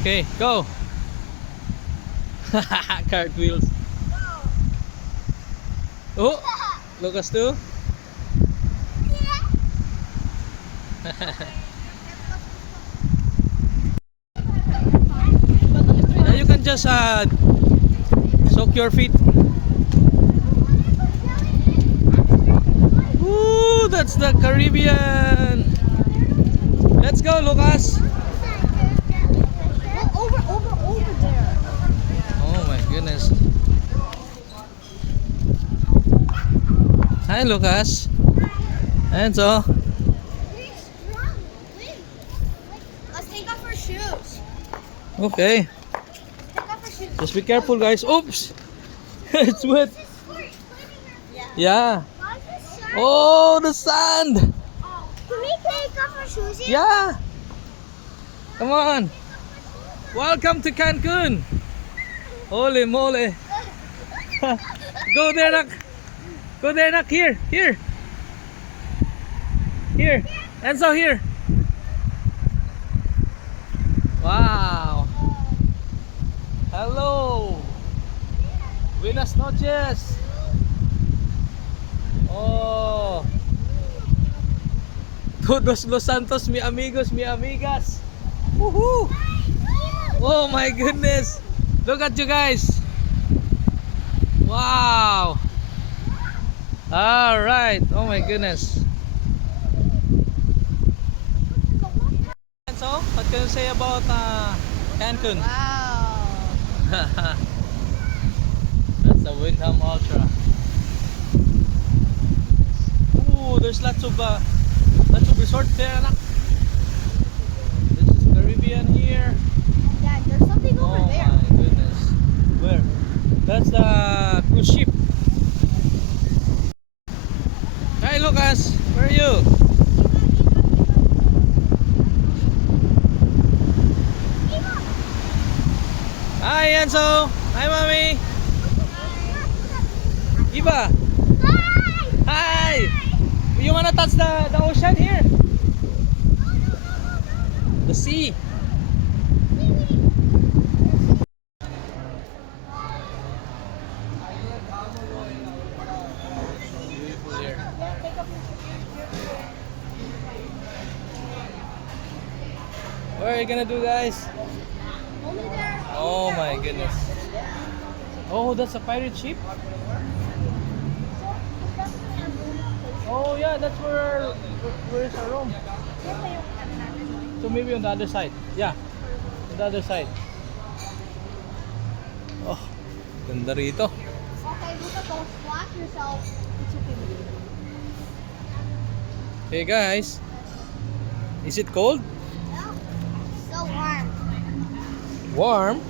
Okay, go. Cartwheels. Oh, Lucas too. Now you can just soak your feet. Woo, that's the Caribbean. Let's go, Lucas. Over there. Oh my goodness. Hi, Lucas. And so, Let's take off our shoes. okay. Take off our shoes. Just be careful, guys. Oops. It's wet. Yeah. Oh, the sand. Can we take off our shoes here? Yeah. Come on. Welcome to Cancun. Holy moly. Go there, Nak. Go there, Nak. Here. Here. Here. Enzo, here. Wow. Hello. Buenas noches. Oh. Todos los santos, mi amigos, mi amigas. Woohoo. Oh my goodness. Look at you guys. Wow. All right. Oh my goodness. So, what can you say about Cancun? Wow. That's the Wyndham Ultra. Ooh, there's lots of resort there, anak. This is Caribbean here. Dad, there's something over Oh there. my goodness. Where? That's the cruise ship. Hi Lucas, where are you? Hi Enzo. Hi mommy. Eva. Hi. You wanna touch the ocean here? The sea. Beautiful here. What are you gonna do, guys? Only there. Oh my goodness. Oh, that's a pirate ship? Oh yeah, that's where's our room? So maybe on the other side. Yeah, on the other side. Oh, ganda rito. Okay, Luca, don't splash yourself. It's okay. Hey guys, is it cold? No. So warm. Warm?